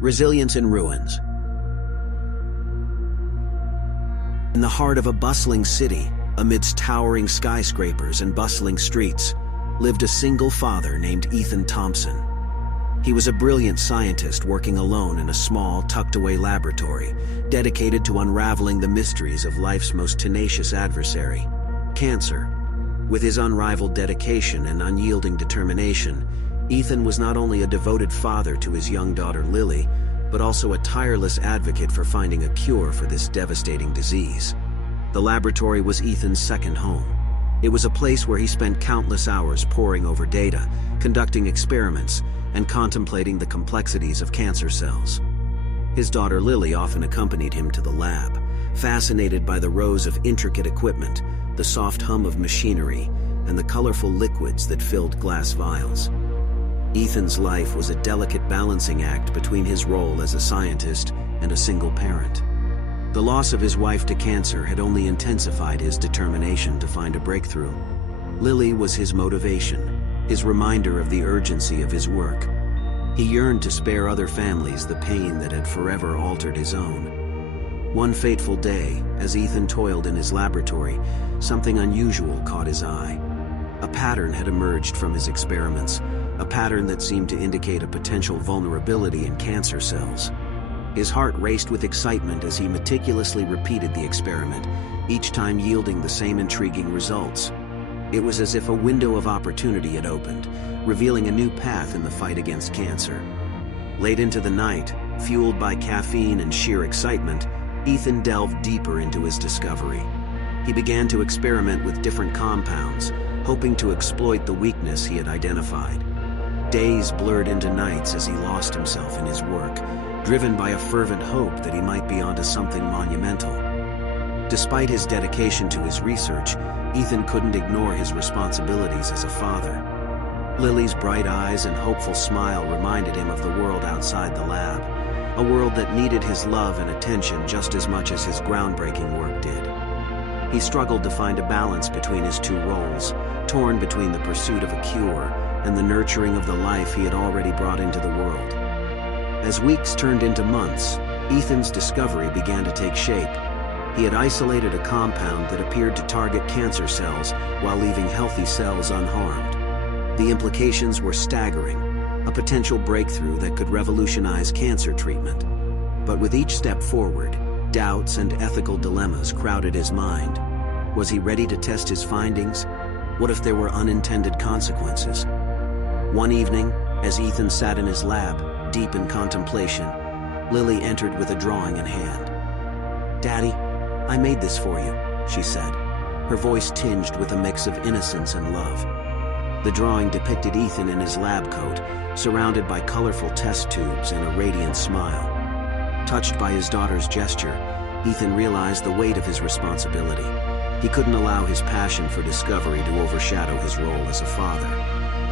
Resilience in ruins. In the heart of a bustling city, amidst towering skyscrapers and bustling streets, lived a single father named Ethan Thompson. He was a brilliant scientist working alone in a small, tucked-away laboratory, dedicated to unraveling the mysteries of life's most tenacious adversary, cancer. With his unrivaled dedication and unyielding determination, Ethan was not only a devoted father to his young daughter Lily, but also a tireless advocate for finding a cure for this devastating disease. The laboratory was Ethan's second home. It was a place where he spent countless hours poring over data, conducting experiments, and contemplating the complexities of cancer cells. His daughter Lily often accompanied him to the lab, fascinated by the rows of intricate equipment, the soft hum of machinery, and the colorful liquids that filled glass vials. Ethan's life was a delicate balancing act between his role as a scientist and a single parent. The loss of his wife to cancer had only intensified his determination to find a breakthrough. Lily was his motivation, his reminder of the urgency of his work. He yearned to spare other families the pain that had forever altered his own. One fateful day, as Ethan toiled in his laboratory, something unusual caught his eye. A pattern had emerged from his experiments, a pattern that seemed to indicate a potential vulnerability in cancer cells. His heart raced with excitement as he meticulously repeated the experiment, each time yielding the same intriguing results. It was as if a window of opportunity had opened, revealing a new path in the fight against cancer. Late into the night, fueled by caffeine and sheer excitement, Ethan delved deeper into his discovery. He began to experiment with different compounds, hoping to exploit the weakness he had identified. Days blurred into nights as he lost himself in his work, driven by a fervent hope that he might be onto something monumental. Despite his dedication to his research, Ethan couldn't ignore his responsibilities as a father. Lily's bright eyes and hopeful smile reminded him of the world outside the lab, a world that needed his love and attention just as much as his groundbreaking work did. He struggled to find a balance between his two roles, torn between the pursuit of a cure and the nurturing of the life he had already brought into the world. As weeks turned into months, Ethan's discovery began to take shape. He had isolated a compound that appeared to target cancer cells while leaving healthy cells unharmed. The implications were staggering, a potential breakthrough that could revolutionize cancer treatment. But with each step forward, doubts and ethical dilemmas crowded his mind. Was he ready to test his findings? What if there were unintended consequences? One evening, as Ethan sat in his lab, deep in contemplation, Lily entered with a drawing in hand. "Daddy, I made this for you," she said, her voice tinged with a mix of innocence and love. The drawing depicted Ethan in his lab coat, surrounded by colorful test tubes and a radiant smile. Touched by his daughter's gesture, Ethan realized the weight of his responsibility. He couldn't allow his passion for discovery to overshadow his role as a father.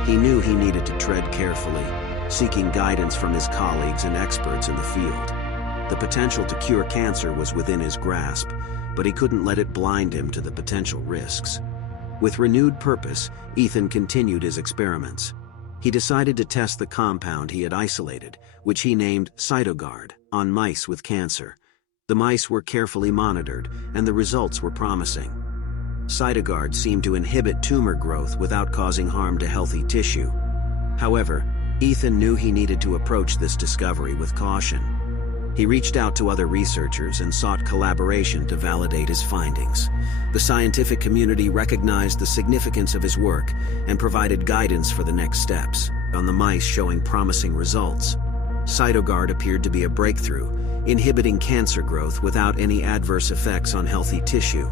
He knew he needed to tread carefully, seeking guidance from his colleagues and experts in the field. The potential to cure cancer was within his grasp, but he couldn't let it blind him to the potential risks. With renewed purpose, Ethan continued his experiments. He decided to test the compound he had isolated, which he named Cytogard, on mice with cancer. The mice were carefully monitored, and the results were promising. Cytogard seemed to inhibit tumor growth without causing harm to healthy tissue. However, Ethan knew he needed to approach this discovery with caution. He reached out to other researchers and sought collaboration to validate his findings. The scientific community recognized the significance of his work and provided guidance for the next steps, on the mice showing promising results. Cytogard appeared to be a breakthrough, inhibiting cancer growth without any adverse effects on healthy tissue.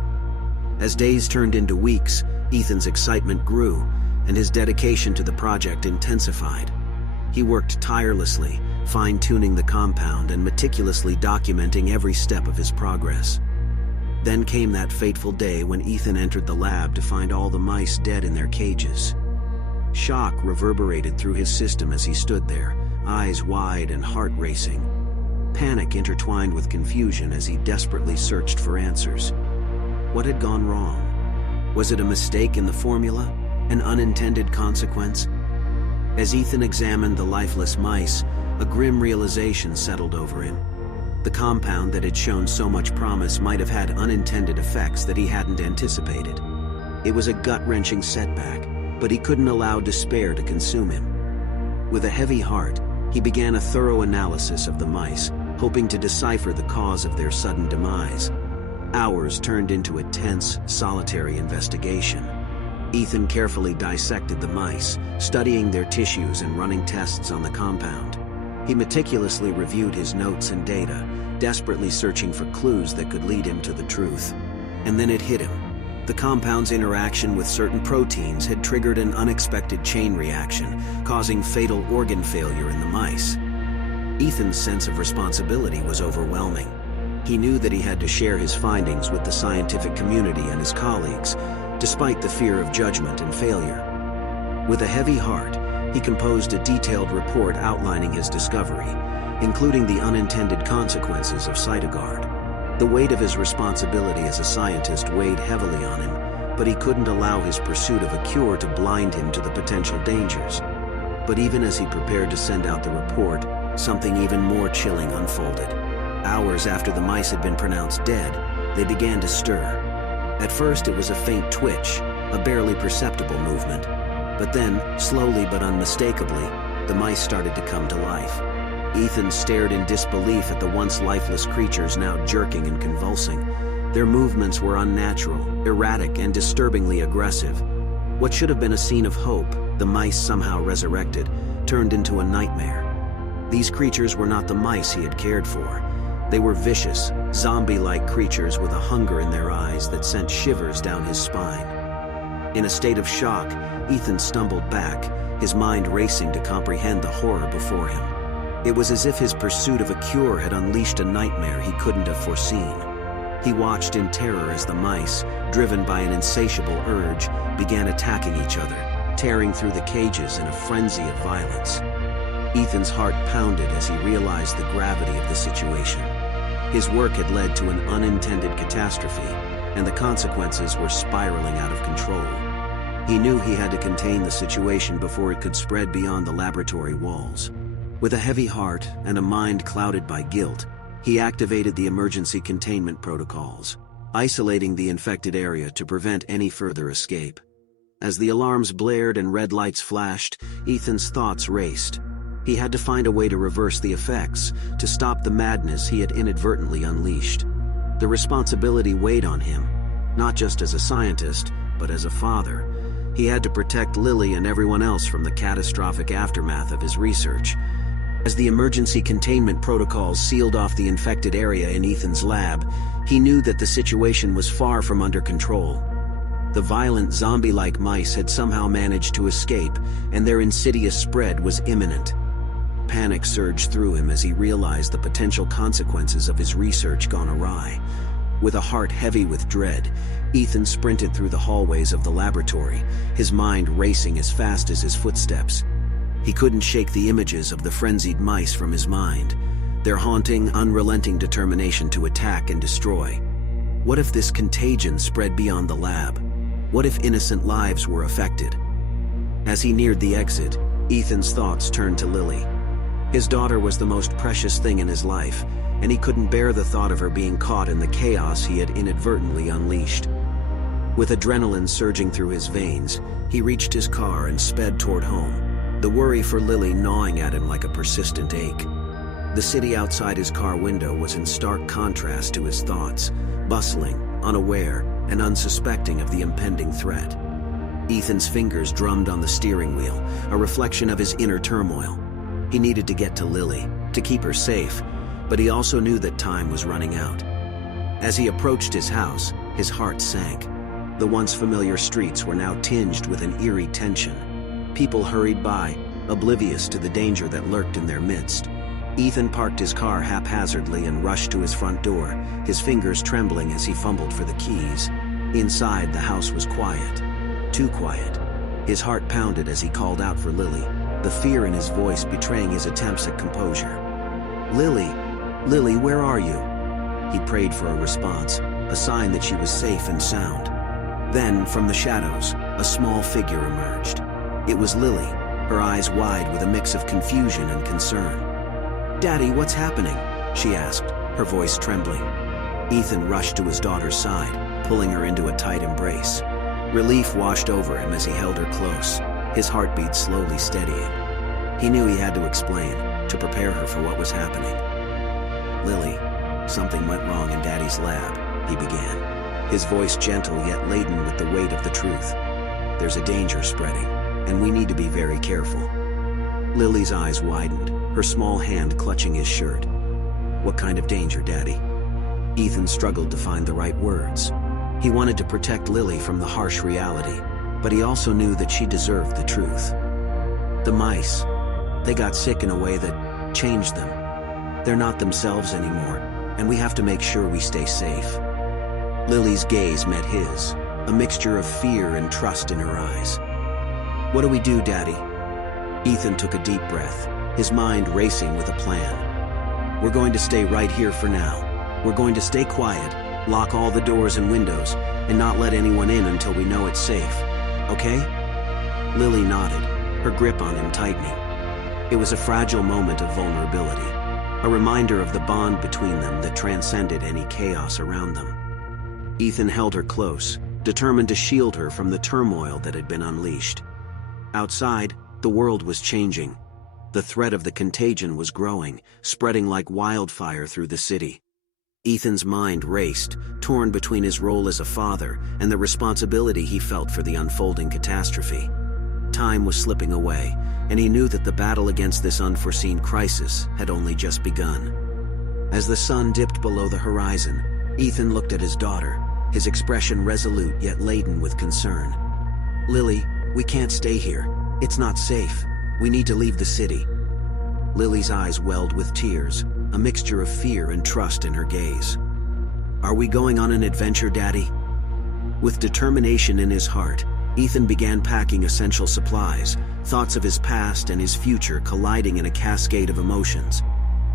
As days turned into weeks, Ethan's excitement grew, and his dedication to the project intensified. He worked tirelessly, fine-tuning the compound and meticulously documenting every step of his progress. Then came that fateful day when Ethan entered the lab to find all the mice dead in their cages. Shock reverberated through his system as he stood there, eyes wide and heart racing. Panic intertwined with confusion as he desperately searched for answers. What had gone wrong? Was it a mistake in the formula? An unintended consequence? As Ethan examined the lifeless mice, a grim realization settled over him. The compound that had shown so much promise might have had unintended effects that he hadn't anticipated. It was a gut-wrenching setback, but he couldn't allow despair to consume him. With a heavy heart, he began a thorough analysis of the mice, hoping to decipher the cause of their sudden demise. Hours turned into a tense, solitary investigation. Ethan carefully dissected the mice, studying their tissues and running tests on the compound. He meticulously reviewed his notes and data, desperately searching for clues that could lead him to the truth. And then it hit him. The compound's interaction with certain proteins had triggered an unexpected chain reaction, causing fatal organ failure in the mice. Ethan's sense of responsibility was overwhelming. He knew that he had to share his findings with the scientific community and his colleagues, despite the fear of judgment and failure. With a heavy heart, he composed a detailed report outlining his discovery, including the unintended consequences of Cytogard. The weight of his responsibility as a scientist weighed heavily on him, but he couldn't allow his pursuit of a cure to blind him to the potential dangers. But even as he prepared to send out the report, something even more chilling unfolded. Hours after the mice had been pronounced dead, they began to stir. At first, it was a faint twitch, a barely perceptible movement. But then, slowly but unmistakably, the mice started to come to life. Ethan stared in disbelief at the once lifeless creatures now jerking and convulsing. Their movements were unnatural, erratic, and disturbingly aggressive. What should have been a scene of hope, the mice somehow resurrected, turned into a nightmare. These creatures were not the mice he had cared for. They were vicious, zombie-like creatures with a hunger in their eyes that sent shivers down his spine. In a state of shock, Ethan stumbled back, his mind racing to comprehend the horror before him. It was as if his pursuit of a cure had unleashed a nightmare he couldn't have foreseen. He watched in terror as the mice, driven by an insatiable urge, began attacking each other, tearing through the cages in a frenzy of violence. Ethan's heart pounded as he realized the gravity of the situation. His work had led to an unintended catastrophe, and the consequences were spiraling out of control. He knew he had to contain the situation before it could spread beyond the laboratory walls. With a heavy heart and a mind clouded by guilt, he activated the emergency containment protocols, isolating the infected area to prevent any further escape. As the alarms blared and red lights flashed, Ethan's thoughts raced. He had to find a way to reverse the effects, to stop the madness he had inadvertently unleashed. The responsibility weighed on him, not just as a scientist, but as a father. He had to protect Lily and everyone else from the catastrophic aftermath of his research. As the emergency containment protocols sealed off the infected area in Ethan's lab, he knew that the situation was far from under control. The violent zombie-like mice had somehow managed to escape, and their insidious spread was imminent. Panic surged through him as he realized the potential consequences of his research gone awry. With a heart heavy with dread, Ethan sprinted through the hallways of the laboratory, his mind racing as fast as his footsteps. He couldn't shake the images of the frenzied mice from his mind, their haunting, unrelenting determination to attack and destroy. What if this contagion spread beyond the lab? What if innocent lives were affected? As he neared the exit, Ethan's thoughts turned to Lily. His daughter was the most precious thing in his life, and he couldn't bear the thought of her being caught in the chaos he had inadvertently unleashed. With adrenaline surging through his veins, he reached his car and sped toward home, the worry for Lily gnawing at him like a persistent ache. The city outside his car window was in stark contrast to his thoughts, bustling, unaware, and unsuspecting of the impending threat. Ethan's fingers drummed on the steering wheel, a reflection of his inner turmoil. He needed to get to Lily, to keep her safe, but he also knew that time was running out. As he approached his house, his heart sank. The once familiar streets were now tinged with an eerie tension. People hurried by, oblivious to the danger that lurked in their midst. Ethan parked his car haphazardly and rushed to his front door, his fingers trembling as he fumbled for the keys. Inside, the house was quiet. Too quiet. His heart pounded as he called out for Lily, the fear in his voice betraying his attempts at composure. "Lily, Lily, where are you?" He prayed for a response, a sign that she was safe and sound. Then, from the shadows, a small figure emerged. It was Lily, her eyes wide with a mix of confusion and concern. Daddy, what's happening? She asked, her voice trembling. Ethan rushed to his daughter's side, pulling her into a tight embrace. Relief washed over him as he held her close, his heartbeat slowly steadying. He knew he had to explain, to prepare her for what was happening. Lily, something went wrong in Daddy's lab, he began, his voice gentle yet laden with the weight of the truth. There's a danger spreading, and we need to be very careful. Lily's eyes widened, her small hand clutching his shirt. What kind of danger, Daddy? Ethan struggled to find the right words. He wanted to protect Lily from the harsh reality, but he also knew that she deserved the truth. The mice, they got sick in a way that changed them. They're not themselves anymore, and we have to make sure we stay safe. Lily's gaze met his, a mixture of fear and trust in her eyes. What do we do, Daddy? Ethan took a deep breath, his mind racing with a plan. We're going to stay right here for now. We're going to stay quiet, lock all the doors and windows, and not let anyone in until we know it's safe. Okay? Lily nodded, her grip on him tightening. It was a fragile moment of vulnerability, a reminder of the bond between them that transcended any chaos around them. Ethan held her close, determined to shield her from the turmoil that had been unleashed. Outside, the world was changing. The threat of the contagion was growing, spreading like wildfire through the city. Ethan's mind raced, torn between his role as a father and the responsibility he felt for the unfolding catastrophe. Time was slipping away, and he knew that the battle against this unforeseen crisis had only just begun. As the sun dipped below the horizon, Ethan looked at his daughter, his expression resolute yet laden with concern. Lily, we can't stay here. It's not safe. We need to leave the city. Lily's eyes welled with tears, a mixture of fear and trust in her gaze. Are we going on an adventure, Daddy? With determination in his heart, Ethan began packing essential supplies, thoughts of his past and his future colliding in a cascade of emotions.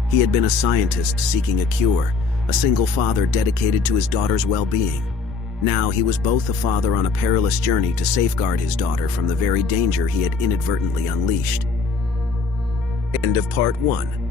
He had been a scientist seeking a cure, a single father dedicated to his daughter's well-being. Now he was both a father on a perilous journey to safeguard his daughter from the very danger he had inadvertently unleashed. End of part 1.